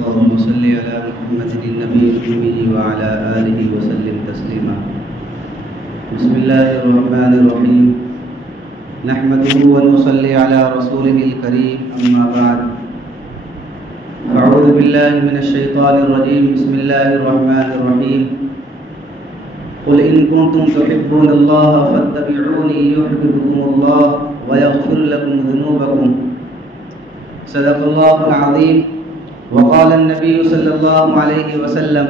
اللهم صل على محمد النبي الأمي وعلى آله وسلم تسليما. بسم الله الرحمن الرحيم. نحمده ونصلي على رسوله الكريم. أما بعد، أعوذ بالله من الشيطان الرجيم. بسم الله الرحمن الرحيم. قل إن كنتم تحبون الله فاتبعوني يحببكم الله ويغفر لكم ذنوبكم. صدق الله العظيم. وقال النبي صلى الله عليه وسلم: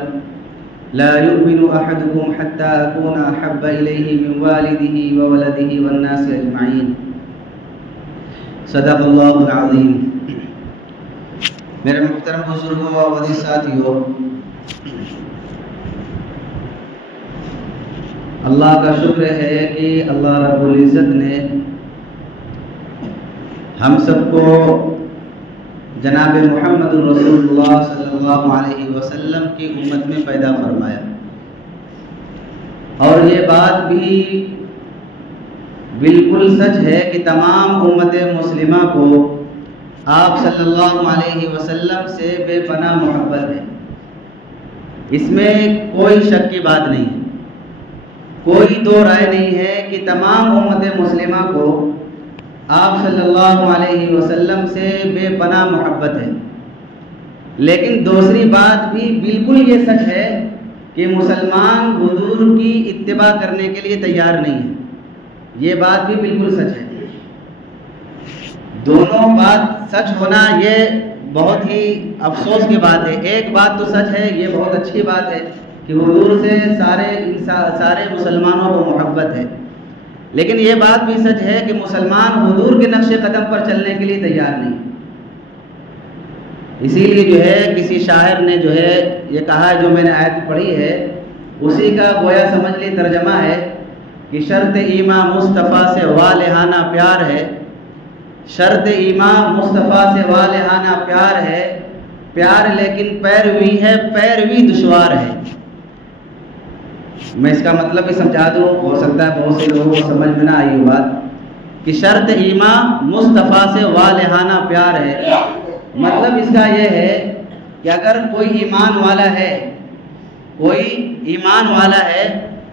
لا يؤمن أحدكم حتى أكون أحب إليه من والده وولده والناس أجمعين. صدق الله العظيم. میرے محترم بزرگوں و عزیز ساتھیوں، اللہ کا شکر ہے کہ اللہ رب العزت نے ہم سب کو جناب محمد رسول اللہ صلی اللہ علیہ وسلم کی امت میں پیدا فرمایا، اور یہ بات بھی بالکل سچ ہے کہ تمام امت مسلمہ کو آپ صلی اللہ علیہ وسلم سے بے پناہ محبت ہے. اس میں کوئی شک کی بات نہیں، کوئی دو رائے نہیں ہے کہ تمام امت مسلمہ کو آپ صلی اللہ علیہ وسلم سے بے پناہ محبت ہے. لیکن دوسری بات بھی بالکل یہ سچ ہے کہ مسلمان حضور کی اتباع کرنے کے لیے تیار نہیں ہے. یہ بات بھی بالکل سچ ہے. دونوں بات سچ ہونا یہ بہت ہی افسوس کی بات ہے. ایک بات تو سچ ہے، یہ بہت اچھی بات ہے کہ حضور سے سارے مسلمانوں کو محبت ہے. لیکن یہ بات بھی سچ ہے کہ مسلمان حضور کے نقش قدم پر چلنے کے لیے تیار نہیں. اسی لیے جو ہے کسی شاعر نے جو ہے یہ کہا ہے، جو میں نے آیت پڑھی ہے اسی کا گویا سمجھ لی ترجمہ ہے کہ شرط ایماں مصطفیٰ سے والہانہ پیار ہے. شرط ایماں مصطفیٰ سے والہانہ پیار ہے، پیار لیکن پیروی ہے، پیروی دشوار ہے. میں اس کا مطلب بھی سمجھا دوں، ہو سکتا ہے بہت سے لوگوں کو سمجھ میں نہ آئی یہ بات کہ شرط ایماں مصطفیٰ سے والہانہ پیار ہے. مطلب اس کا یہ ہے کہ اگر کوئی ایمان والا ہے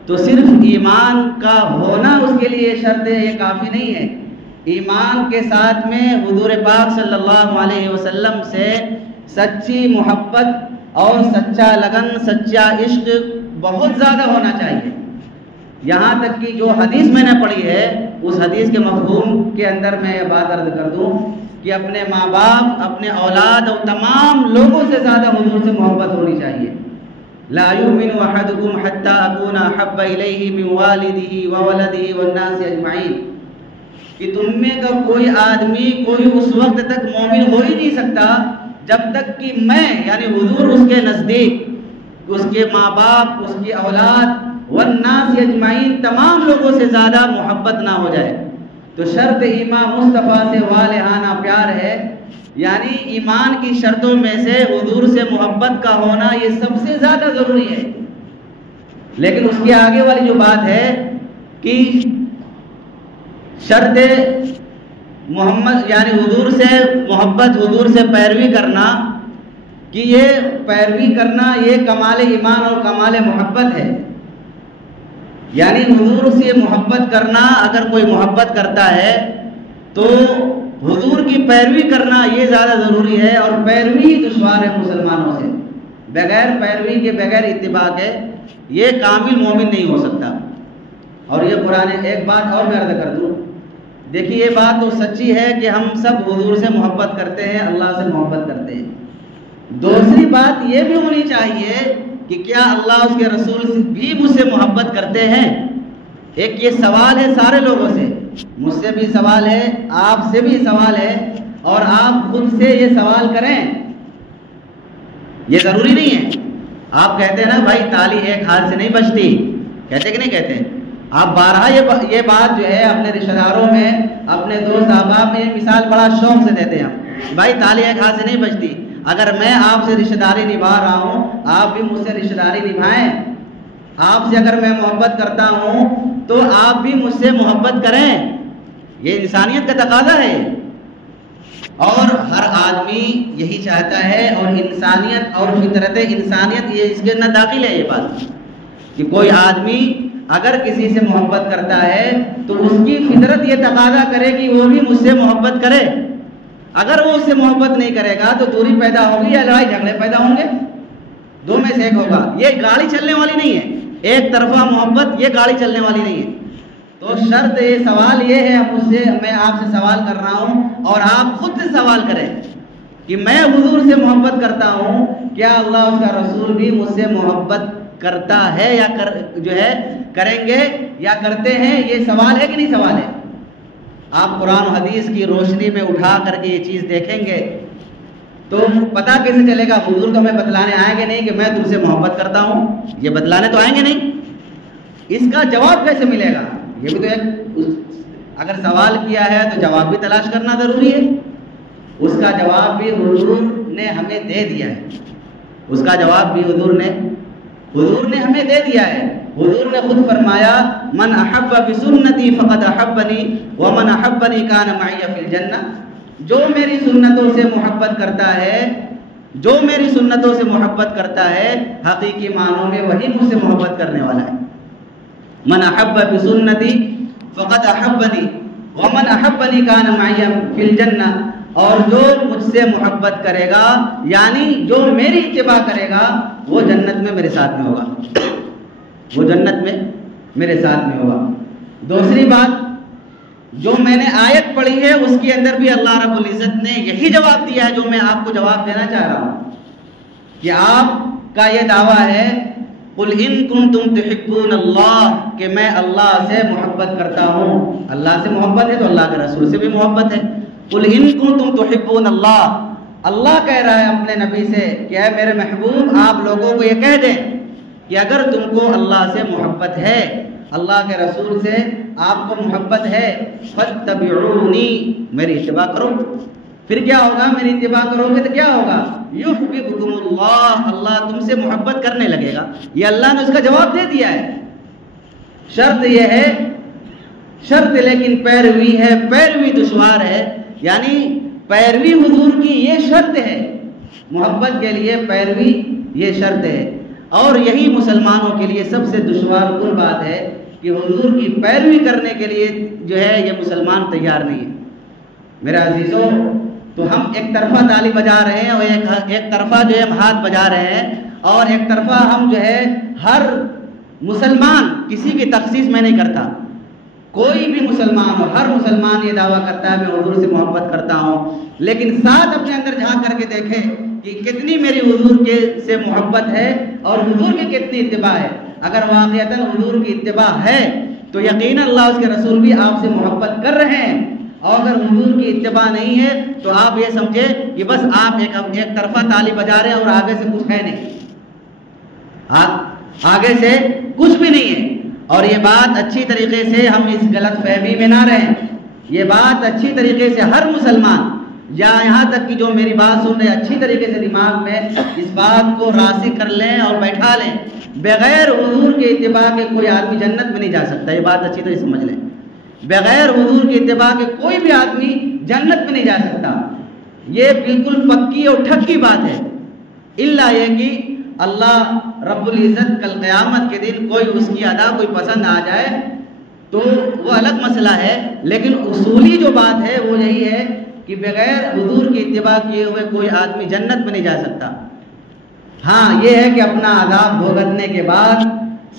تو صرف ایمان کا ہونا اس کے لیے شرط ہے، یہ کافی نہیں ہے. ایمان کے ساتھ میں حضور پاک صلی اللہ علیہ وسلم سے سچی محبت اور سچا لگن، سچا عشق بہت زیادہ ہونا چاہیے. یہاں تک کہ جو حدیث میں نے پڑھی ہے اس حدیث کے مفہوم کے اندر میں یہ بات عرض کر دوں کہ اپنے ماں باپ، اپنے اولاد اور تمام لوگوں سے زیادہ حضور سے محبت ہونی چاہیے. لا یؤمن احدکم حتی اکون احب الیہ من والدہ وولدہ والناس اجمعین. کہ تم میں کا کوئی آدمی کوئی اس وقت تک مومن ہو ہی نہیں سکتا جب تک کہ میں یعنی حضور اس کے نزدیک، اس کے ماں باپ، اس کی اولاد والناس اجمعین تمام لوگوں سے زیادہ محبت نہ ہو جائے. تو شرط ایمان مصطفیٰ سے والہانہ پیار ہے، یعنی ایمان کی شرطوں میں سے حضور سے محبت کا ہونا یہ سب سے زیادہ ضروری ہے. لیکن اس کے آگے والی جو بات ہے کہ شرط محمد یعنی حضور سے محبت، حضور سے پیروی کرنا، کہ یہ پیروی کرنا یہ کمال ایمان اور کمال محبت ہے. یعنی حضور سے محبت کرنا، اگر کوئی محبت کرتا ہے تو حضور کی پیروی کرنا یہ زیادہ ضروری ہے. اور پیروی دشوار ہے مسلمانوں سے. بغیر پیروی کے، بغیر اتباع کے یہ کامل مومن نہیں ہو سکتا. اور یہ قرآن، ایک بات اور میں عرض کر دوں، دیکھیے یہ بات تو سچی ہے کہ ہم سب حضور سے محبت کرتے ہیں، اللہ سے محبت کرتے ہیں. دوسری بات یہ بھی ہونی چاہیے کہ کیا اللہ اس کے رسول بھی مجھ سے محبت کرتے ہیں. ایک یہ سوال ہے سارے لوگوں سے، مجھ سے بھی سوال ہے، آپ سے بھی سوال ہے، اور آپ خود سے یہ سوال کریں. یہ ضروری نہیں ہے. آپ کہتے ہیں نا بھائی تالی ایک ہاتھ سے نہیں بجتی، کہتے کہ نہیں کہتے؟ آپ بارہا یہ بات جو ہے اپنے رشتہ داروں میں، اپنے دوست احباب میں یہ مثال بڑا شوق سے دیتے ہیں بھائی تالی ایک ہاتھ سے نہیں بجتی. اگر میں آپ سے رشتہ داری نبھا رہا ہوں، آپ بھی مجھ سے رشتہ داری نبھائیں. آپ سے اگر میں محبت کرتا ہوں تو آپ بھی مجھ سے محبت کریں. یہ انسانیت کا تقاضا ہے. اور ہر آدمی یہی چاہتا ہے، اور انسانیت اور فطرت انسانیت یہ اس کے اندر داخل ہے یہ بات کہ کوئی آدمی اگر کسی سے محبت کرتا ہے تو اس کی فطرت یہ تقاضا کرے کہ وہ بھی مجھ سے محبت کرے۔ اگر وہ اس سے محبت نہیں کرے گا تو دوری پیدا ہوگی یا لڑائی جھگڑے پیدا ہوں گے، دو میں سے ایک ہوگا۔ یہ گاڑی چلنے والی نہیں ہے، ایک طرفہ محبت یہ گاڑی چلنے والی نہیں ہے۔ تو شرط یہ سوال یہ ہے، میں آپ سے سوال کر رہا ہوں اور آپ خود سے سوال کریں کہ میں حضور سے محبت کرتا ہوں، کیا اللہ اس کا رسول بھی مجھ سے محبت کرتا ہے یا کریں گے یا کرتے ہیں؟ یہ سوال ہے کہ نہیں سوال ہے؟ آپ قرآن و حدیث کی روشنی میں اٹھا کر کے یہ چیز دیکھیں گے تو پتہ کیسے چلے گا؟ حضور تو ہمیں بتلانے آئیں گے نہیں کہ میں تم سے محبت کرتا ہوں، یہ بتلانے تو آئیں گے نہیں۔ اس کا جواب کیسے ملے گا؟ یہ بھی تو اگر سوال کیا ہے تو جواب بھی تلاش کرنا ضروری ہے۔ اس کا جواب بھی حضور نے ہمیں دے دیا ہے، اس کا جواب بھی حضور نے ہمیں دے دیا ہے۔ حضور نے خود فرمایا من احب بسنتی فقد احبنی ومن احبنی کان معی فی الجنہ، جو میری سنتوں سے محبت کرتا ہے حقیقی معنوں میں وہی مجھ سے محبت کرنے والا ہے۔ من احب بسنتی فقد احبنی ومن احبنی کان معی فی الجنہ، اور جو مجھ سے محبت کرے گا یعنی جو میری اتباع کرے گا وہ جنت میں میرے ساتھ میں ہوگا۔ دوسری بات جو میں نے آیت پڑھی ہے اس کے اندر بھی اللہ رب العزت نے یہی جواب دیا ہے جو میں آپ کو جواب دینا چاہ رہا ہوں کہ آپ کا یہ دعویٰ ہے قل ان کنتم تحبون اللہ، کہ میں اللہ سے محبت کرتا ہوں۔ اللہ سے محبت ہے تو اللہ کے رسول سے بھی محبت ہے۔ قل ان کنتم تحبون اللہ کہہ رہا ہے اپنے نبی سے کہ اے میرے محبوب آپ لوگوں کو یہ کہہ دیں کہ اگر تم کو اللہ سے محبت ہے، اللہ کے رسول سے آپ کو محبت ہے، فاتبعونی، میری اتباع کرو۔ پھر کیا ہوگا؟ میری اتباع کرو گے تو کیا ہوگا؟ یحببکم اللہ تم سے محبت کرنے لگے گا۔ یہ اللہ نے اس کا جواب دے دیا ہے۔ شرط یہ ہے، لیکن پیروی ہے، پیروی دشوار ہے، یعنی پیروی حضور کی یہ شرط ہے، محبت کے لیے پیروی یہ شرط ہے۔ اور یہی مسلمانوں کے لیے سب سے دشوار کن بات ہے کہ حضور کی پیروی کرنے کے لیے یہ مسلمان تیار نہیں ہے۔ میرے عزیزوں، تو ہم ایک طرفہ تالی بجا رہے ہیں اور ایک طرفہ ہم ہاتھ بجا رہے ہیں، اور ایک طرفہ ہم ہر مسلمان، کسی کی تخصیص میں نہیں کرتا، کوئی بھی مسلمان ہو، ہر مسلمان یہ دعویٰ کرتا ہے میں حضور سے محبت کرتا ہوں، لیکن ساتھ اپنے اندر جھانک کر کے دیکھیں کہ کتنی میری حضور سے محبت ہے اور حضور کی کتنی اتباع ہے۔ اگر واقعتاً حضور کی اتباع ہے تو یقیناً اللہ اس کے رسول بھی آپ سے محبت کر رہے ہیں، اور اگر حضور کی اتباع نہیں ہے تو آپ یہ سمجھیں کہ بس آپ ایک طرفہ تالی بجا رہے ہیں اور آگے سے کچھ ہے نہیں، آگے سے کچھ بھی نہیں ہے۔ اور یہ بات اچھی طریقے سے ہم اس غلط فہمی میں نہ رہیں، یہ بات اچھی طریقے سے ہر مسلمان، یا یہاں تک کہ جو میری بات سن رہے اچھی طریقے سے دماغ میں اس بات کو راسخ کر لیں اور بیٹھا لیں، بغیر حضور کے اتباع کے کوئی آدمی جنت میں نہیں جا سکتا۔ یہ بات اچھی طرح سمجھ لیں، بغیر حضور کی اتباع کے کوئی بھی آدمی جنت میں نہیں جا سکتا۔ یہ بالکل پکی اور ٹھکی بات ہے، الا یہ کہ اللہ رب العزت کل قیامت کے دن کوئی اس کی ادا کوئی پسند آ جائے تو وہ الگ مسئلہ ہے، لیکن اصولی جو بات ہے وہ یہی ہے کہ بغیر حضور کی اتباع کیے ہوئے کوئی آدمی جنت میں نہیں جا سکتا۔ ہاں یہ ہے کہ اپنا عذاب بھگتنے کے بعد،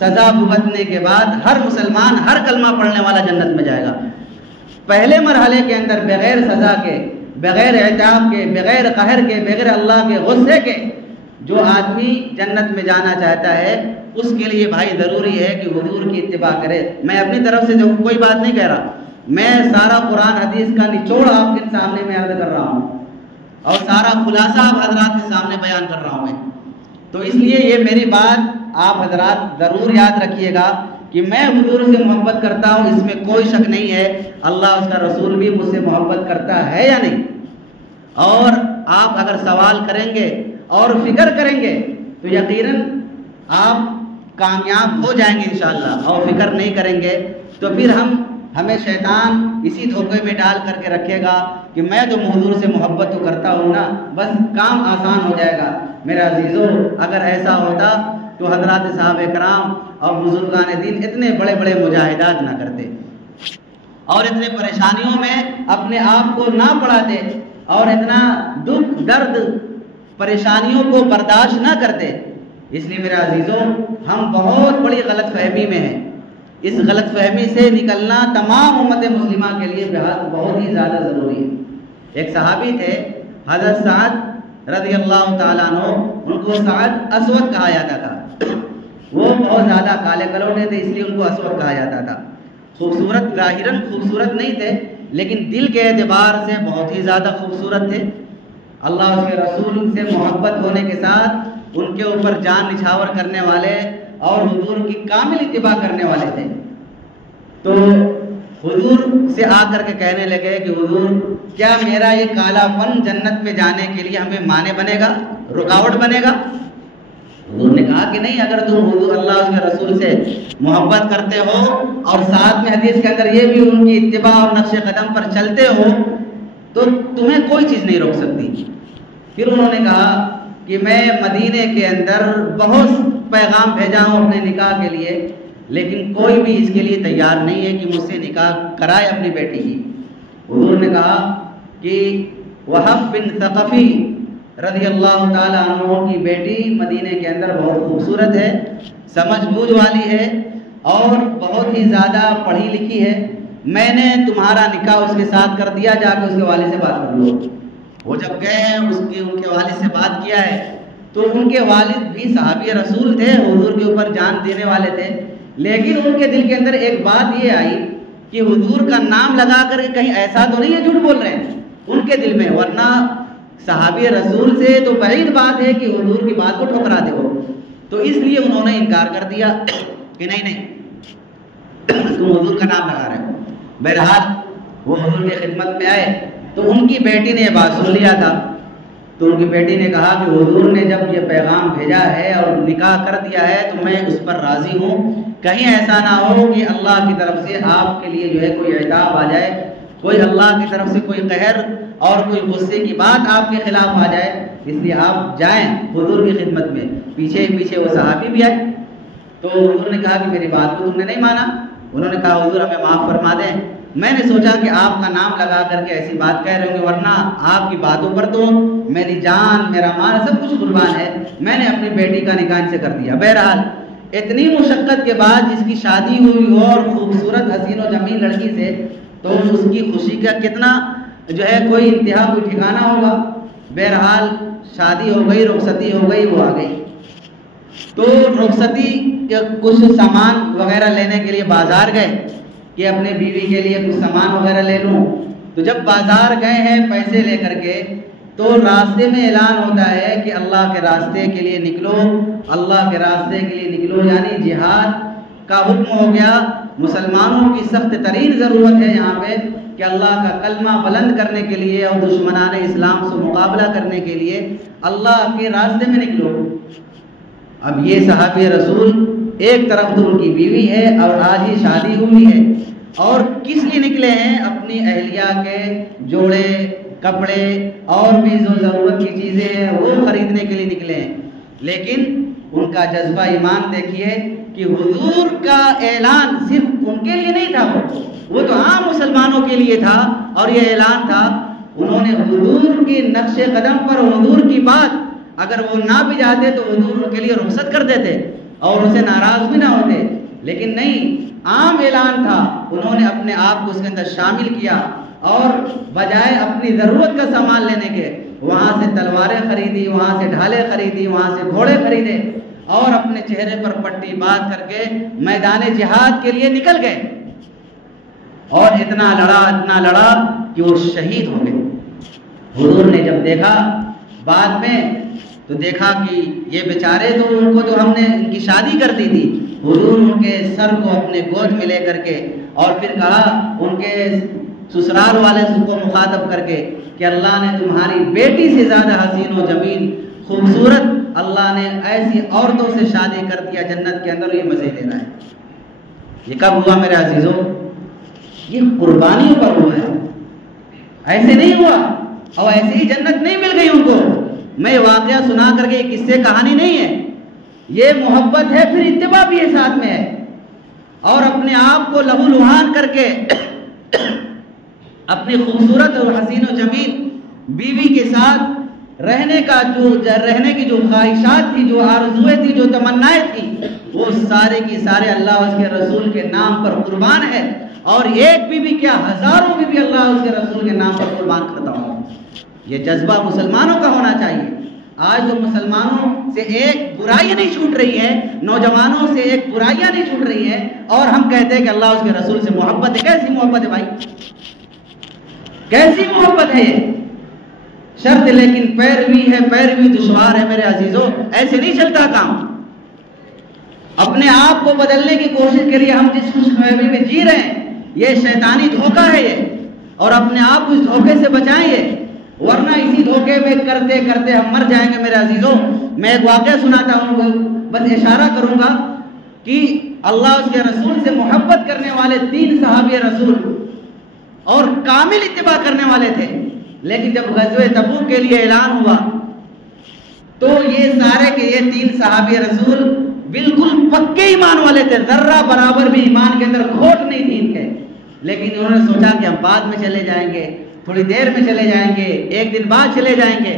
سزا بھگتنے کے بعد ہر مسلمان، ہر کلمہ پڑھنے والا جنت میں جائے گا۔ پہلے مرحلے کے اندر بغیر سزا کے، بغیر عتاب کے، بغیر قہر کے، بغیر اللہ کے غصے کے جو آدمی جنت میں جانا چاہتا ہے اس کے لیے بھائی ضروری ہے کہ حضور کی اتباع کرے۔ میں اپنی طرف سے جو کوئی بات نہیں کہہ رہا، میں سارا قرآن حدیث کا نچوڑ آپ کے سامنے میں عرض کر رہا ہوں اور سارا خلاصہ آپ حضرات کے سامنے بیان کر رہا ہوں میں۔ تو اس لیے یہ میری بات آپ حضرات ضرور یاد رکھیے گا کہ میں حضور سے محبت کرتا ہوں، اس میں کوئی شک نہیں ہے، اللہ اس کا رسول بھی مجھ سے محبت کرتا ہے یا نہیں۔ اور آپ اگر سوال کریں گے اور فکر کریں گے تو یقیناً آپ کامیاب ہو جائیں گے انشاءاللہ، اور فکر نہیں کریں گے تو پھر ہم ہمیں شیطان اسی دھوکے میں ڈال کر کے رکھے گا کہ میں تو حضور سے محبت تو کرتا ہوں نا، بس کام آسان ہو جائے گا۔ میرے عزیزو، اگر ایسا ہوتا تو حضرات صحابہ کرام اور بزرگان دین اتنے بڑے بڑے مجاہدات نہ کرتے اور اتنے پریشانیوں میں اپنے آپ کو نہ پڑاتے اور اتنا دکھ درد پریشانیوں کو برداشت نہ کرتے۔ اس لیے میرے عزیزوں، ہم بہت بڑی غلط فہمی میں ہیں۔ اس غلط فہمی سے نکلنا تمام امت مسلمہ کے لیے بہت ہی زیادہ ضروری ہے۔ ایک صحابی تھے حضرت سعد رضی اللہ تعالیٰ عنہ، ان کو سعد اسود کہا جاتا تھا۔ وہ بہت زیادہ کالے کلوٹے تھے، اس لیے ان کو اسود کہا جاتا تھا۔ خوبصورت، ظاہراً خوبصورت نہیں تھے، لیکن دل کے اعتبار سے بہت ہی زیادہ خوبصورت تھے۔ اللہ اس کے رسول سے محبت ہونے کے ساتھ ان کے اوپر جان نچھاور کرنے والے اور حضور کی کامل اتباع کرنے والے تھے۔ تو حضور سے آ کر کے کہنے لگے کہ حضور، کیا میرا یہ کالا پن جنت میں جانے کے لیے ہمیں مانع بنے گا، رکاوٹ بنے گا؟ حضور نے کہا کہ نہیں، اگر تم حضور اللہ اس کے رسول سے محبت کرتے ہو اور ساتھ میں حدیث کے اندر یہ بھی ان کی اتباع اور نقش قدم پر چلتے ہو تو تمہیں کوئی چیز نہیں روک سکتی۔ پھر انہوں نے کہا کہ میں مدینے کے اندر بہت پیغام بھیجا ہوں اپنے نکاح کے لیے، لیکن کوئی بھی اس کے لیے تیار نہیں ہے کہ مجھ سے نکاح کرائے اپنی بیٹی کی۔ حضور نے کہا کہ وہب بن ثقفی رضی اللہ تعالیٰ عنہ کی بیٹی مدینے کے اندر بہت خوبصورت ہے، سمجھ بوجھ والی ہے اور بہت ہی زیادہ پڑھی لکھی ہے، میں نے تمہارا نکاح اس کے ساتھ کر دیا، جا کے اس کے والد سے بات کر لو۔ وہ جب گئے ان کے والد سے بات کیا ہے تو ان کے والد بھی صحابی رسول تھے، حضور کے اوپر جان دینے والے تھے، لیکن ان کے دل کے اندر ایک بات یہ آئی کہ حضور کا نام لگا کر کے کہیں ایسا تو نہیں ہے جھوٹ بول رہے ہیں ان کے دل میں، ورنہ صحابی رسول سے تو بعید بات ہے کہ حضور کی بات کو ٹھکرا دے وہ۔ تو اس لیے انہوں نے انکار کر دیا کہ نہیں تم حضور کا نام لگا رہے ہو۔ بہرحال وہ حضور کی خدمت میں آئے تو ان کی بیٹی نے یہ بات سن لیا تھا، تو ان کی بیٹی نے کہا کہ حضور نے جب یہ پیغام بھیجا ہے اور نکاح کر دیا ہے تو میں اس پر راضی ہوں، کہیں ایسا نہ ہو کہ اللہ کی طرف سے آپ کے لیے جو ہے کوئی عتاب آ جائے، کوئی اللہ کی طرف سے کوئی قہر اور کوئی غصے کی بات آپ کے خلاف آ جائے، اس لیے آپ جائیں حضور کی خدمت میں۔ پیچھے پیچھے وہ صحابی بھی آئے تو حضور نے کہا کہ میری بات کو تم نے نہیں مانا۔ انہوں نے کہا حضور ہمیں معاف فرما دیں، میں نے سوچا کہ آپ کا نام لگا کر کے ایسی بات کہہ رہے ہوں گے، ورنہ آپ کی باتوں پر تو میری جان میرا مال سب کچھ قربان ہے، میں نے اپنی بیٹی کا نکاح ان سے کر دیا۔ بہرحال اتنی مشقت کے بعد جس کی شادی ہوئی اور خوبصورت حسین و جمیل لڑکی سے، تو اس کی خوشی کا کتنا جو ہے کوئی انتہا کوئی ٹھکانہ ہوگا۔ بہرحال شادی ہو گئی، رخصتی ہو گئی، وہ آ گئی تو رخصتی کچھ سامان وغیرہ لینے کے لیے بازار گئے کہ اپنے بیوی کے لیے کچھ سامان وغیرہ لے لوں۔ تو جب بازار گئے ہیں پیسے لے کر کے تو راستے میں اعلان ہوتا ہے کہ اللہ کے راستے کے لیے نکلو، اللہ کے راستے کے لیے نکلو، یعنی جہاد کا حکم ہو گیا۔ مسلمانوں کی سخت ترین ضرورت ہے یہاں پہ کہ اللہ کا کلمہ بلند کرنے کے لیے اور دشمنان اسلام سے مقابلہ کرنے کے لیے اللہ کے راستے میں نکلو۔ اب یہ صحابی رسول ایک طرف تو ان کی بیوی ہے اور آج ہی شادی ہوئی ہے، اور کس لیے نکلے ہیں؟ اپنی اہلیہ کے جوڑے کپڑے اور بھی جو ضرورت کی چیزیں ہیں وہ خریدنے کے لیے نکلے ہیں، لیکن ان کا جذبہ ایمان دیکھیے کہ حضور کا اعلان صرف ان کے لیے نہیں تھا، وہ تو عام مسلمانوں کے لیے تھا، اور یہ اعلان تھا انہوں نے حضور کی نقش قدم پر حضور کی بات اگر وہ نہ بھی جاتے تو حضور ان کے لیے رخصت کر دیتے اور اسے ناراض بھی نہ ہوتے، لیکن نہیں، عام اعلان تھا، انہوں نے اپنے آپ کو اس کے اندر شامل کیا اور بجائے اپنی ضرورت کا سامان لینے کے وہاں سے تلواریں خریدی، وہاں سے ڈھالیں خریدی، وہاں سے گھوڑے خریدے اور اپنے چہرے پر پٹی باندھ کر کے میدان جہاد کے لیے نکل گئے، اور اتنا لڑا کہ وہ شہید ہو گئے۔ حضور نے جب دیکھا بعد میں تو دیکھا کہ یہ بیچارے تو ان کو تو ہم نے ان کی شادی کر دی تھی، حضور ان کے سر کو اپنے گود میں لے کر کے اور پھر کہا ان کے سسرال والے کو مخاطب کر کے کہ اللہ نے تمہاری بیٹی سے زیادہ حسین و جمیل خوبصورت اللہ نے ایسی عورتوں سے شادی کر دیا جنت کے اندر، یہ مزے لے رہا ہے۔ یہ کب ہوا میرے عزیزوں؟ یہ قربانیوں پر ہوا ہے، ایسے نہیں ہوا اور ایسے ہی جنت نہیں مل گئی ان کو۔ میں واقعہ سنا کر کے یہ قصے کہانی نہیں ہے، یہ محبت ہے، پھر اتباع بھی ہے ساتھ میں ہے، اور اپنے آپ کو لہو لہان کر کے اپنی خوبصورت اور حسین و جمیل بیوی کے ساتھ رہنے کی جو خواہشات تھی، جو آرزویں تھی، جو تمنائیں تھی، وہ سارے کی سارے اللہ اس کے رسول کے نام پر قربان ہے، اور ایک بیوی کیا ہزاروں بیوی اللہ اس کے رسول کے نام پر قربان کرتا ہوں۔ یہ جذبہ مسلمانوں کا ہونا چاہیے۔ آج تو مسلمانوں سے ایک برائی نہیں چھوٹ رہی ہے، نوجوانوں سے ایک برائیاں نہیں چھوٹ رہی ہے، اور ہم کہتے ہیں کہ اللہ اس کے رسول سے محبت ہے۔ کیسی محبت ہے بھائی، کیسی محبت ہے یہ؟ شرط لیکن پیروی ہے، پیروی دشوار ہے میرے عزیزوں، ایسے نہیں چلتا کام۔ اپنے آپ کو بدلنے کی کوشش کریے۔ ہم جس خوش فہمی میں جی رہے ہیں یہ شیطانی دھوکہ ہے یہ، اور اپنے آپ کو اس دھوکے سے بچائیں گے، ورنہ اسی دھوکے میں کرتے کرتے ہم مر جائیں گے میرے عزیزوں۔ میں ایک واقعہ سناتا ہوں، بس اشارہ کروں گا کہ اللہ اس کے رسول سے محبت کرنے والے 3 صحابی رسول اور کامل اتباع کرنے والے تھے، لیکن جب غزوہ تبوک کے لیے اعلان ہوا تو یہ سارے کے یہ 3 صحابی رسول بالکل پکے ایمان والے تھے، ذرہ برابر بھی ایمان کے اندر کھوٹ نہیں تھی ان کے، لیکن انہوں نے سوچا کہ ہم بعد میں چلے جائیں گے، تھوڑی دیر میں چلے جائیں گے، ایک دن بعد چلے جائیں گے۔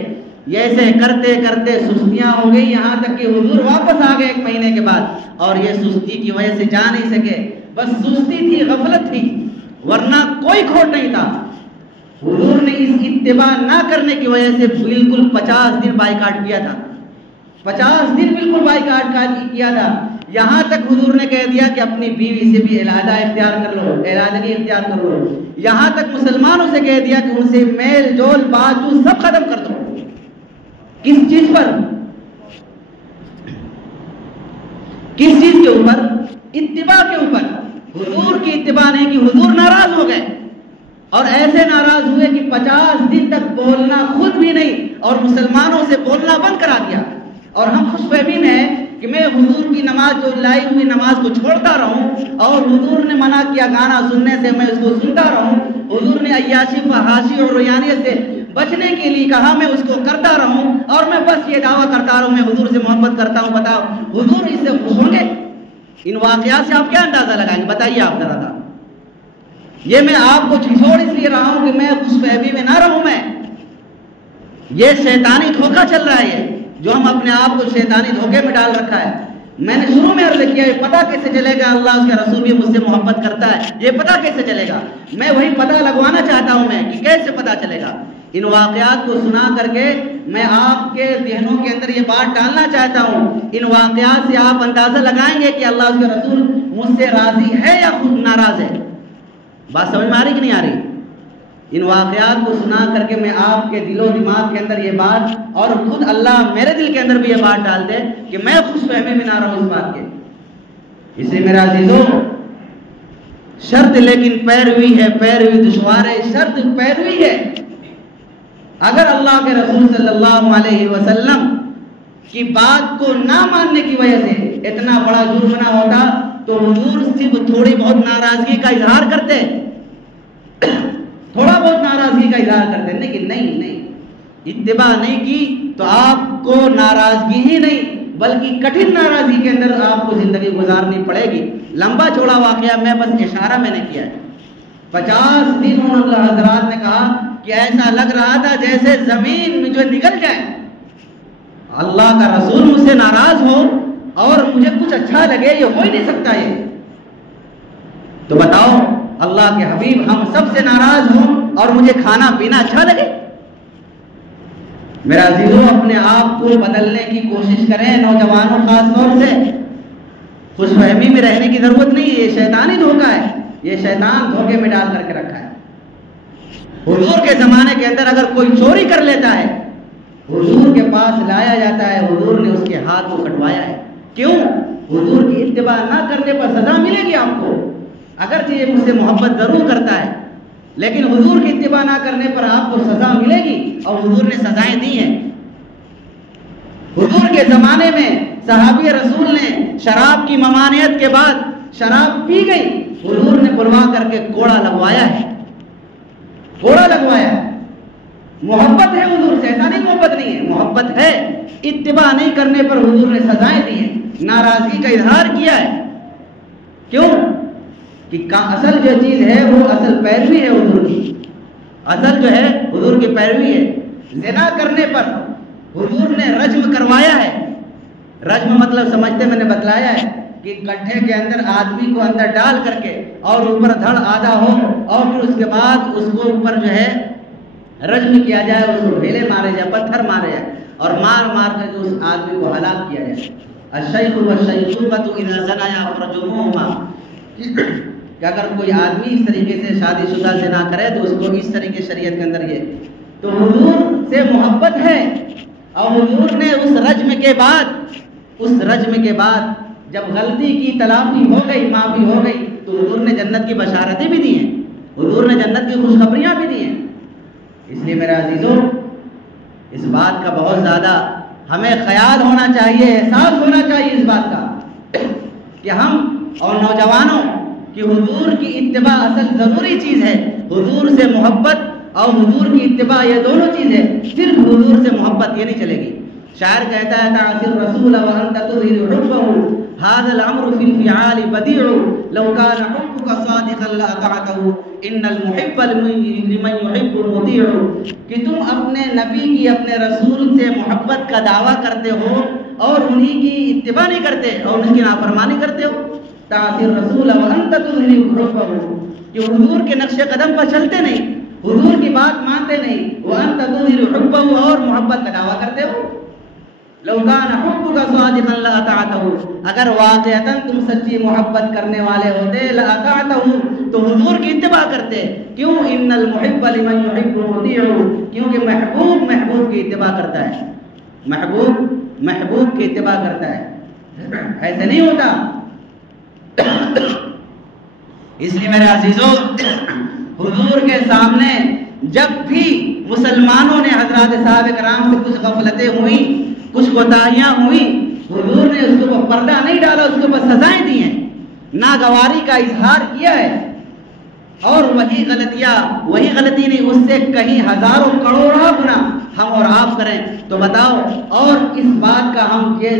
یہ ایسے کرتے کرتے سستیاں ہو گئی، یہاں تک کہ حضور واپس آ گئے 1 مہینے کے بعد، اور یہ سستی کی وجہ سے جا نہیں سکے، بس سستی تھی، غفلت تھی، ورنہ کوئی کھوٹ نہیں تھا۔ حضور نے اس اتباع نہ کرنے کی وجہ سے بالکل 50 دن بائیکاٹ کیا تھا، 50 دن بالکل بائیکاٹ کیا تھا، یہاں تک حضور نے کہہ دیا کہ اپنی بیوی سے بھی علیحدہ اختیار کر لو، علیحدگی اختیار کر لو، یہاں تک مسلمانوں سے کہہ دیا کہ ان سے میل جول بات چیت سب ختم کر دو۔ کس چیز پر؟ کس چیز کے اوپر؟ اتباع کے اوپر، حضور کی اتباع نہیں کی۔ حضور ناراض ہو گئے، اور ایسے ناراض ہوئے کہ 50 دن تک بولنا خود بھی نہیں، اور مسلمانوں سے بولنا بند کرا دیا۔ اور ہم خوش فہمی میں ہیں کہ میں حضور کی نماز، جو لائی ہوئی نماز کو چھوڑتا رہوں، اور حضور نے منع کیا گانا سننے سے، میں اس کو سنتا رہوں، حضور نے عیاشی فحاشی اور ریانیت سے بچنے کے لیے کہا، میں اس کو کرتا رہوں، اور میں بس یہ دعویٰ کرتا رہوں میں حضور سے محبت کرتا ہوں۔ بتاؤ حضور اس سے خوش ہوں گے؟ ان واقعات سے آپ کیا اندازہ لگائیں گے؟ بتائیے آپ ذرا تھا۔ یہ میں آپ کو جھنجھوڑ اس لیے رہا ہوں کہ میں خوش فہمی میں نہ رہوں، میں یہ شیطانی دھوکہ چل رہا ہے، یہ جو ہم اپنے آپ کو شیطانی دھوکے میں ڈال رکھا ہے۔ میں نے شروع میں عرض کیا، یہ پتہ کیسے چلے گا اللہ اس کے رسول بھی مجھ سے محبت کرتا ہے؟ یہ پتہ کیسے چلے گا؟ میں وہی پتہ لگوانا چاہتا ہوں میں کہ کیسے پتہ چلے گا۔ ان واقعات کو سنا کر کے میں آپ کے ذہنوں کے اندر یہ بات ڈالنا چاہتا ہوں، ان واقعات سے آپ اندازہ لگائیں گے کہ اللہ اس کے رسول مجھ سے راضی ہے یا خود ناراض ہے۔ بات سمجھ میں آ رہی کہ نہیں آ رہی؟ ان واقعات کو سنا کر کے میں آپ کے دل و دماغ کے اندر یہ بات، اور خود اللہ میرے دل کے اندر بھی یہ بات ڈال دے کہ میں خوش فہمی میں نہ رہوں اس بات کے۔ اس لیے میرا عزیزوں، شرط لیکن پیروی ہے، پیروی دشوار ہے، شرط پیروی ہے۔ اگر اللہ کے رسول صلی اللہ علیہ وسلم کی بات کو نہ ماننے کی وجہ سے اتنا بڑا جرم نہ ہوتا تو حضور صرف تھوڑی بہت ناراضگی کا اظہار کرتے، تھوڑا بہت ناراضگی کا اظہار کرتے، لیکن نہیں، اتباع نہیں کی تو آپ کو ناراضگی ہی نہیں بلکہ کٹھن ناراضگی کے اندر آپ کو زندگی گزارنی پڑے گی۔ لمبا چوڑا واقعہ میں بس اشارہ میں نے کیا ہے۔ 50 دن اللہ حضرات نے کہا کہ ایسا لگ رہا تھا جیسے زمین میں جو نگل جائے، اللہ کا رسول مجھ سے ناراض ہو اور مجھے کچھ اچھا لگے، یہ ہو ہی نہیں سکتا۔ یہ تو بتاؤ، اللہ کے حبیب ہم سب سے ناراض ہوں اور مجھے کھانا پینا اچھا لگے؟ میرا عزیزوں، اپنے آپ کو بدلنے کی کوشش کریں، نوجوانوں خاص طور سے۔ خوش فہمی میں رہنے کی ضرورت نہیں، یہ شیطانی دھوکہ ہے، یہ شیطان دھوکے میں ڈال کر کے رکھا ہے۔ حضور کے زمانے کے اندر اگر کوئی چوری کر لیتا ہے، حضور کے پاس لایا جاتا ہے، حضور نے اس کے ہاتھ کو کٹوایا ہے۔ کیوں؟ حضور کی اتباع نہ کرنے پر سزا ملے گی آپ کو، اگرچہ یہ مجھ سے محبت ضرور کرتا ہے، لیکن حضور کی اتباع نہ کرنے پر آپ کو سزا ملے گی، اور حضور نے سزائیں دی ہیں۔ حضور کے زمانے میں صحابی رسول نے شراب کی ممانعت کے بعد شراب پی گئی، حضور نے بلوا کر کے کوڑا لگوایا ہے، کوڑا لگوایا ہے۔ محبت ہے حضور سے، ایسا نہیں محبت نہیں ہے، محبت ہے۔ اتباع نہیں کرنے پر حضور نے سزائیں دی ہیں، ناراضگی کا اظہار کیا ہے۔ کیوں کہ اصل جو چیز ہے وہ اصل پیروی ہے حضور کی، اصل جو ہے حضور کی پیروی ہے۔ زنا کرنے پر حضور نے رجم کروایا ہے۔ رجم مطلب سمجھتے میں نے بتلایا ہے کہ گڈھے کے اندر آدمی کو اندر ڈال کر کے اور اوپر دھڑ آدھا ہو اور پھر اس کے بعد اس کو اوپر جو ہے رجم کیا جائے، اس کو ڈھیلے مارے جائے، پتھر مارے جائے اور مار مار کر جو اس آدمی کو ہلاک کیا جائے۔ الشیخ والشیخوۃ اذا زنیا فرجموہما، کہ اگر کوئی آدمی اس طریقے سے شادی شدہ زنا کرے تو اس کو اس طریقے شریعت کے اندر یہ تو حضور سے محبت ہے۔ اور حضور نے اس رجم کے بعد جب غلطی کی تلافی ہو گئی، معافی ہو گئی، تو حضور نے جنت کی بشارتیں بھی دی ہیں، حضور نے جنت کی خوشخبریاں بھی دی ہیں۔ اس لیے میرے عزیزوں، اس بات کا بہت زیادہ ہمیں خیال ہونا چاہیے، احساس ہونا چاہیے اس بات کا کہ ہم اور نوجوانوں کی حضور کی اتباع اصل ضروری چیز ہے۔ حضور سے محبت اور حضور کی اتباع یہ دونوں چیزیں، صرف حضور سے محبت یہ نہیں چلے گی۔ شاعر کہتا ہے تعصی الرسول وانت تظہر حبہ هذا الامر في الفعال بديع لو كان حبك صادقا لاطعته ان المحب لمن يحب مطيع، کہ تم اپنے نبی کی، اپنے رسول سے محبت کا دعویٰ کرتے ہو اور انہی کی اتباع نہیں کرتے اور ان کی نافرمانی کرتے ہو۔ تعصی الرسول وانت تظہر حبہ، کہ حضور کے نقش قدم پر چلتے نہیں، حضور کی بات مانتے نہیں، وانت تظہر حبہ، اور محبت کا دعویٰ کرتے ہو۔ لو کان حبک صادقا لاطعته، اگر واقعتاً تم سچی محبت کرنے والے ہوتے لاطعته تو حضور کی اتباع کرتے۔ کیوں؟ ان المحب لمن يحب مطیع، کیونکہ محبوب کی اتباع کرتا ہے، محبوب کی اتباع کرتا ہے، ایسے نہیں ہوتا۔ اس لیے میرے عزیزوں، حضور کے سامنے جب بھی مسلمانوں نے حضرات صحابہ کرام سے کچھ غفلتیں ہوئیں، کچھ کوتاہیاں ہوئی، حضور نے اس کے اوپر پردہ نہیں ڈالا، اس کے اوپر سزائیں دی ہیں، ناگواری کا اظہار کیا ہے۔ اور وہی غلطی نہیں، اس سے کہیں ہزاروں کروڑوں گنا ہم اور آپ کریں تو بتاؤ، اور اس بات کا ہم یہ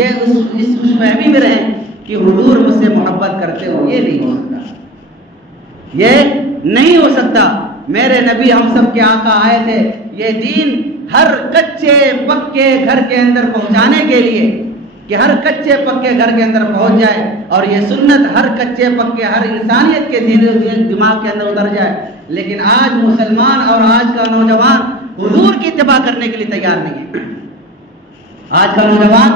اس خوش فہمی میں رہیں کہ حضور مجھ سے محبت کرتے ہو، یہ نہیں ہو سکتا، یہ نہیں ہو سکتا۔ میرے نبی ہم سب کے آقا آئے تھے یہ دین ہر کچے پکے گھر کے اندر پہنچانے کے لیے، کہ ہر کچے پکے گھر کے اندر پہنچ جائے اور یہ سنت ہر کچے پکے ہر انسانیت کے دماغ کے اندر اتر جائے۔ لیکن آج مسلمان اور آج کا نوجوان حضور کی اتباع کرنے کے لیے تیار نہیں ہے، آج کا نوجوان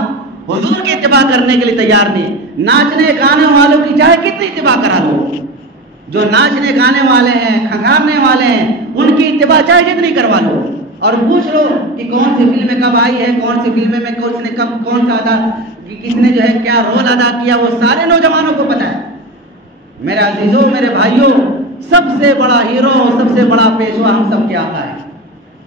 حضور کی اتباع کرنے کے لیے تیار نہیں ہے۔ ناچنے گانے والوں کی چاہے کتنی اتباع کرا لو، جو ناچنے گانے والے ہیں، کھنگارنے والے ہیں، ان کی اتباع چاہے جتنی کروا لو، اور پوچھ لو کہ کون سی فلمیں کب آئی ہے، کون سی فلمیں میں کس نے کب کون سا کس نے جو ہے کیا رول ادا کیا، وہ سارے نوجوانوں کو پتہ ہے۔ میرے عزیزوں، میرے بھائیوں، سب سے بڑا ہیرو، سب سے بڑا پیشوا ہم سب کے آقا ہے،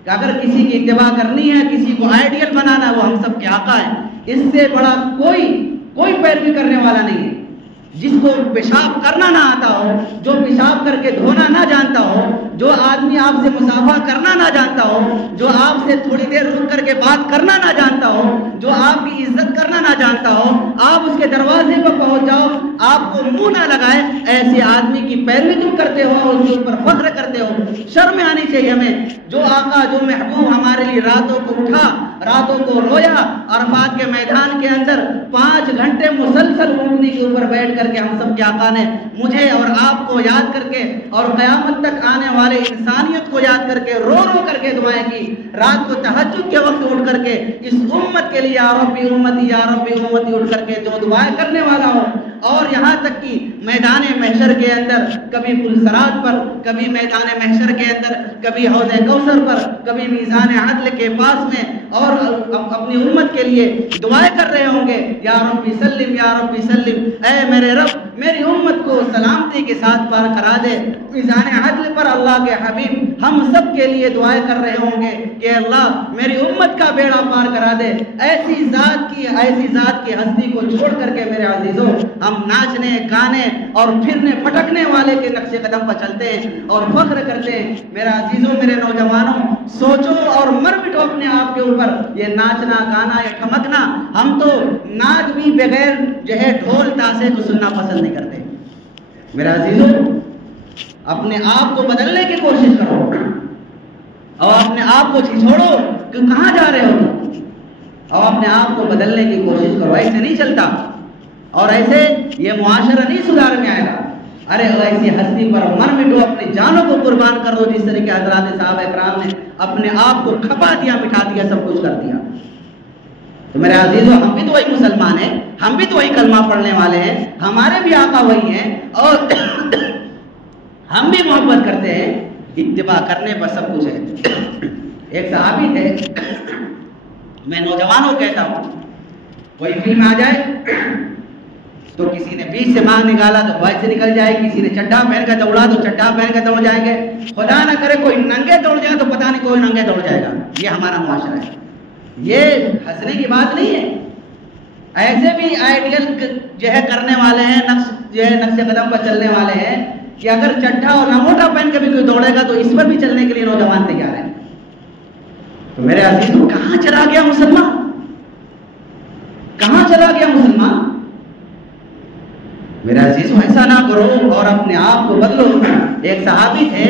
کہ اگر کسی کی اتباع کرنی ہے، کسی کو آئیڈیل بنانا ہے، وہ ہم سب کے آقا ہے۔ اس سے بڑا کوئی پیروی کرنے والا نہیں ہے۔ جس کو پیشاب کرنا نہ آتا ہو، جو پیشاب کر کے دھونا نہ جانتا ہو، جو آدمی آپ سے مصافحہ کرنا نہ جانتا ہو، جو آپ سے تھوڑی دیر رک کر کے بات کرنا نہ جانتا ہو، جو آپ کی عزت کرنا نہ جانتا ہو، آپ اس کے دروازے پر پہنچ جاؤ، آپ کو منہ نہ لگائے، ایسے آدمی کی پیروی تم کرتے ہو اور اس کے اوپر فخر کرتے ہو۔ شرم آنی چاہیے ہمیں۔ جو آقا، جو محبوب ہمارے لیے راتوں کو اٹھا، راتوں کو رویا، عرفات کے میدان کے اندر 5 گھنٹے مسلسل اونٹنی کے اوپر بیٹھ کر کے ہم سب کے آقا نے مجھے اور آپ کو یاد کر کے اور قیامت تک آنے والے انسانیت کو یاد کر کے رو کر کے دعائیں کی۔ رات کو تہجد کے وقت اٹھ کر کے اس امت کے لیے یا ربی امتی یا ربی امتی اٹھ کر کے جو دعائیں کرنے والا ہو، اور یہاں تک کہ میدان محشر کے اندر کبھی پلسرات پر، کبھی میدان محشر کے اندر، کبھی حوض کوثر پر، کبھی میزان عدل کے پاس میں، اور اپنی امت کے لیے دعائیں کر رہے ہوں گے، یا ربی سلم یا ربی سلم، اے میرے رب میری امت کو سلامتی کے ساتھ پار کرا دے۔ میزان عدل پر اللہ کے حبیب ہم سب کے لیے دعائیں کر رہے ہوں گے کہ اللہ میری امت کا بیڑا پار کرا دے۔ ایسی ذات کی ہستی کو چھوڑ کر کے میرے عزیزوں ہم ناچنے گانے اور پھرنے پھٹکنے والے کے نقش قدم پر چلتے ہیں اور فخر کرتے ہیں۔ میرا عزیزوں، میرے نوجوانوں، سوچو اور مر مٹو اپنے آپ کے اوپر۔ یہ ناچنا گانا یا ٹھمکنا، ہم تو ناچ بھی بغیر ڈھول تاسے کو سننا پسند نہیں کرتے۔ میرا عزیزوں، اپنے آپ کو بدلنے کی کوشش کرو اور اپنے آپ کو چھوڑو کہ کہاں جا رہے ہو، اور اپنے آپ کو بدلنے کی کوشش کرو۔ ایسے نہیں چلتا اور ایسے یہ معاشرہ نہیں سدھار میں آئے گا۔ ارے ایسی ہستی پر مر مٹو، اپنی جانوں کو قربان کر دو، جس طرح کے حضرات صحابہ اکرام نے اپنے آپ کو کھپا دیا، مٹھا دیا، سب کچھ کر دیا۔ تو میرے عزیزوں، ہم بھی تو وہی مسلمان ہیں، ہم بھی تو وہی کلمہ پڑھنے والے ہیں، ہمارے بھی آقا وہی ہیں اور ہم بھی محبت کرتے ہیں۔ اتباع کرنے پر سب کچھ ہے۔ ایک صحابی تھے، میں نوجوانوں کہتا ہوں، کوئی فلم آ جائے تو کسی نے بیچ سے مانگ نکالا تو بیچ سے نکل جائے، کسی نے چڈھا پہن کر دوڑا تو چڈھا پہن کر دوڑ جائیں گے، خدا نہ کرے کوئی ننگے دوڑ جائے تو پتہ نہیں کوئی ننگے دوڑ جائے گا۔ یہ ہمارا معاشرہ ہے، یہ ہنسنے کی بات نہیں ہے۔ ایسے بھی آئیڈیل کرنے والے ہیں، نقش قدم پر چلنے والے ہیں کہ اگر چڈھا اور لنگوٹا پہن کے بھی کوئی دوڑے گا تو اس پر بھی چلنے کے لیے نوجوان تیار ہیں۔ تو میرے عزیزوں، کہاں چلا گیا مسلمان؟ کہاں چلا گیا مسلمان؟ میرے عزیزوں، ایسا نہ کرو اور اپنے آپ کو بدلو۔ ایک صحابی تھے،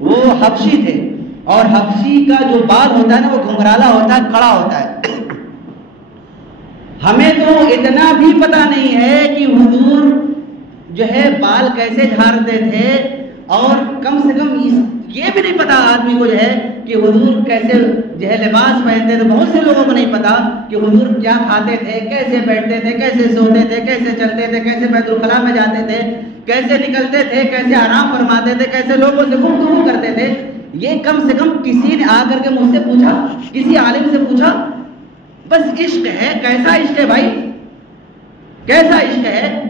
وہ حبشی تھے، اور حبشی کا جو بال ہوتا ہے نا، وہ گھنگرالا ہوتا ہے، کڑا ہوتا ہے۔ ہمیں تو اتنا بھی پتا نہیں ہے کہ حضور بال کیسے جھاڑتے تھے، اور کم سے کم یہ بھی نہیں پتا آدمی کو کہ حضور کیسے لباس پہنتے تھے۔ بہت سے لوگوں کو نہیں پتا کہ حضور کیا کھاتے تھے، کیسے بیٹھتے تھے، کیسے سوتے تھے، کیسے چلتے تھے، کیسے بیت الخلاء میں جاتے تھے، کیسے نکلتے تھے، کیسے آرام فرماتے تھے، کیسے لوگوں سے گفتگو کرتے تھے۔ یہ کم سے کم کسی نے آ کر کے مجھ سے پوچھا، کسی عالم سے پوچھا، بس عشق ہے۔ کیسا عشق ہے بھائی؟ کیسا عشق ہے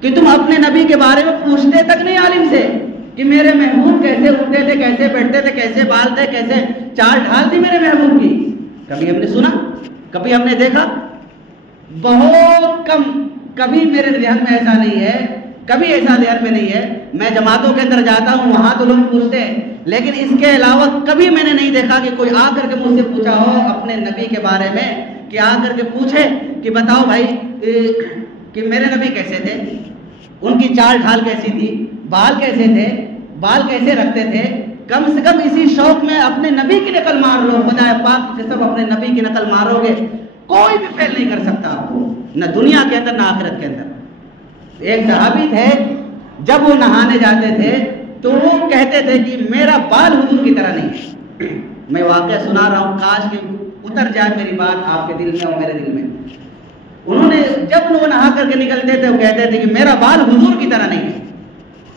کہ تم اپنے نبی کے بارے میں پوچھتے تک نہیں عالم سے کہ میرے محبوب کیسے اٹھتے تھے، کیسے بیٹھتے تھے، کیسے بال تھے، کیسے چال ڈھال تھی میرے محبوب کی؟ کبھی ہم نے سنا؟ کبھی ہم نے دیکھا؟ بہت کم۔ کبھی میرے ذہن میں ایسا نہیں ہے، کبھی ایسا ذہن میں نہیں ہے۔ میں جماعتوں کے اندر جاتا ہوں، وہاں تو لوگ پوچھتے ہیں، لیکن اس کے علاوہ کبھی میں نے نہیں دیکھا کہ کوئی آ کر کے مجھ سے پوچھا ہو اپنے نبی کے بارے میں، کہ آ کر کے پوچھے کہ بتاؤ بھائی کہ میرے نبی کیسے تھے، ان کی چال ڈھال کیسی تھی، بال کیسے تھے، بال کیسے رکھتے تھے۔ کم سے کم اسی شوق میں اپنے نبی کی نقل مار لو۔ خدا پاک کے سب اپنے نبی کی نقل مارو گے، کوئی بھی فیل نہیں کر سکتا آپ کو، نہ دنیا کے اندر نہ آخرت کے اندر۔ ایک صحابی تھے، جب وہ نہانے جاتے تھے تو وہ کہتے تھے کہ میرا بال حضور کی طرح نہیں ہے۔ میں واقعہ سنا رہا ہوں، کاش کہ اتر جائے میری بات آپ کے دل میں اور میرے دل میں۔ انہوں نے جب وہ نہا کر کے نکلتے تھے، وہ کہتے تھے کہ میرا بال حضور کی طرح نہیں ہے۔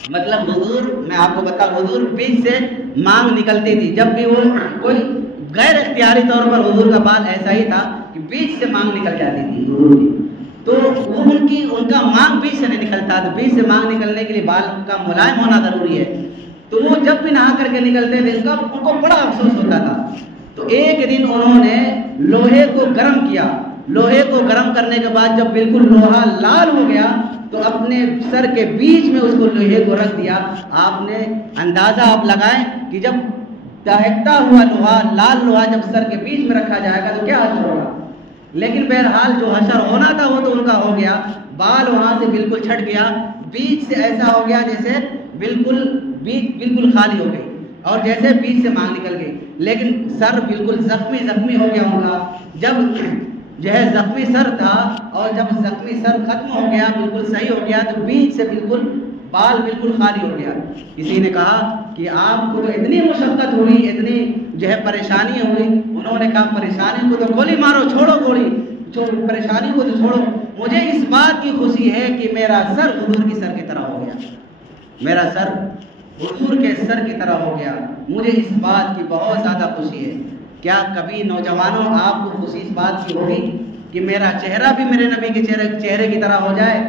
مطلب حضور، میں آپ کو بتاؤں، حضور بیچ سے مانگ نکلتی تھی، جب بھی وہ کوئی غیر اختیاری طور پر حضور کا بال ایسا ہی تھا کہ بیچ سے مانگ نکل جاتی تھی حضور کی، تو وہ ان کا مانگ بیچ سے نہیں نکلتا، تو بیچ سے مانگ نکلنے کے لیے بال کا ملائم ہونا ضروری ہے۔ تو وہ جب بھی نہا کر کے نکلتے تھے، ان کو بڑا افسوس ہوتا تھا۔ تو ایک دن انہوں نے لوہے کو گرم کیا، لوہے کو گرم کرنے کے بعد جب بالکل لوہا لال ہو گیا تو اپنے سر کے بیچ میں اس کو لوہے کو رکھ دیا۔ آپ نے اندازہ آپ لگائیں کہ جب دہکتا ہوا لوہا، لال لوہا جب سر کے بیچ میں رکھا جائے گا تو کیا حشر ہوگا۔ لیکن بہرحال جو حشر ہونا تھا وہ تو ان کا ہو گیا۔ بال وہاں سے بالکل چھٹ گیا، بیچ سے ایسا ہو گیا جیسے بالکل خالی ہو گئی، اور جیسے بیچ سے مانگ نکل گئی، لیکن سر بالکل زخمی ہو گیا ہوگا۔ جب زخمی سر تھا اور جب زخمی سر ختم ہو گیا، بالکل صحیح ہو گیا، تو بیچ سے بال بالکل خالی ہو گیا۔ کسی نے کہا کہ آپ کو تو اتنی مشقت ہوئی، اتنی پریشانی ہوئی۔ انہوں نے کہا پریشانی کو تو گولی مارو، چھوڑو گولی، پریشانی کو تو چھوڑو، مجھے اس بات کی خوشی ہے کہ میرا سر حضور کی سر کی طرح ہو گیا، میرا سر حضور کے سر کی طرح ہو گیا، مجھے اس بات کی بہت زیادہ خوشی ہے۔ کیا کبھی نوجوانوں آپ کو خوشی اس بات کی ہوگی کہ میرا چہرہ بھی میرے نبی کے چہرے کی طرح ہو جائے،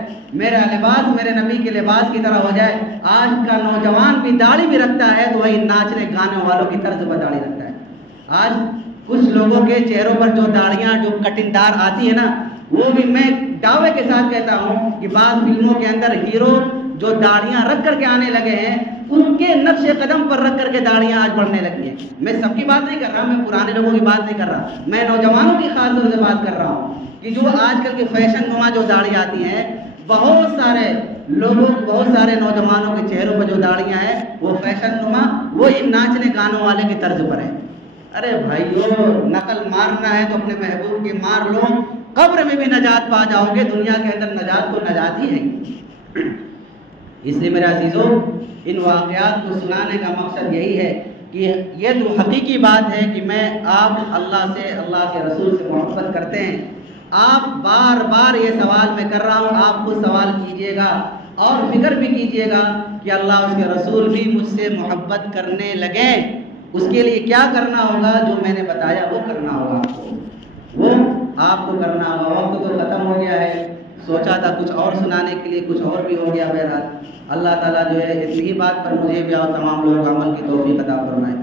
میرا لباس میرے نبی کے لباس کی طرح ہو جائے۔ آج کا نوجوان بھی داڑھی بھی رکھتا ہے تو وہی ناچنے گانے والوں کی طرز پر داڑھی رکھتا ہے۔ آج کچھ لوگوں کے چہروں پر جو داڑھیاں جو کٹنگ دار آتی ہے نا، وہ بھی میں دعوے کے ساتھ کہتا ہوں کہ بعض فلموں کے اندر ہیرو جو داڑھیاں رکھ کر کے آنے لگے ہیں، ان کے نقش قدم پر رکھ کر کے داڑھیاں آج بڑھنے لگی ہیں۔ میں سب کی بات نہیں کر رہا، میں پرانے لوگوں کی بات نہیں کر رہا، میں نوجوانوں کی خاص طور سے بات کر رہا ہوں کہ جو آج کل کی فیشن نما جو داڑھی آتی ہیں، بہت سارے نوجوانوں کے چہروں پر جو داڑھیاں ہیں وہ فیشن نما، وہ ان ناچنے گانوں والے کی طرز پر ہے۔ ارے بھائیو، نقل مارنا ہے تو اپنے محبوب کی مار لو، قبر میں بھی نجات پا جاؤ گے، دنیا کے اندر نجات تو نجات ہی ہے۔ اس لیے میرے عزیزوں، ان واقعات کو سنانے کا مقصد یہی ہے کہ یہ تو حقیقی بات ہے کہ میں آپ اللہ سے، اللہ کے رسول سے محبت کرتے ہیں۔ آپ بار بار یہ سوال میں کر رہا ہوں، آپ خود سوال کیجئے گا اور فکر بھی کیجئے گا کہ اللہ اس کے رسول بھی مجھ سے محبت کرنے لگیں، اس کے لیے کیا کرنا ہوگا؟ جو میں نے بتایا وہ کرنا ہوگا، وہ آپ کو کرنا ہوگا۔ وقت تو ختم ہو گیا ہے، سوچا تھا کچھ اور سنانے کے لیے، کچھ اور بھی ہو گیا۔ بہرحال اللہ تعالیٰ جو ہے اتنی ہی بات پر مجھے بھی اور تمام لوگوں کو عمل کی توفیق عطا فرمائے۔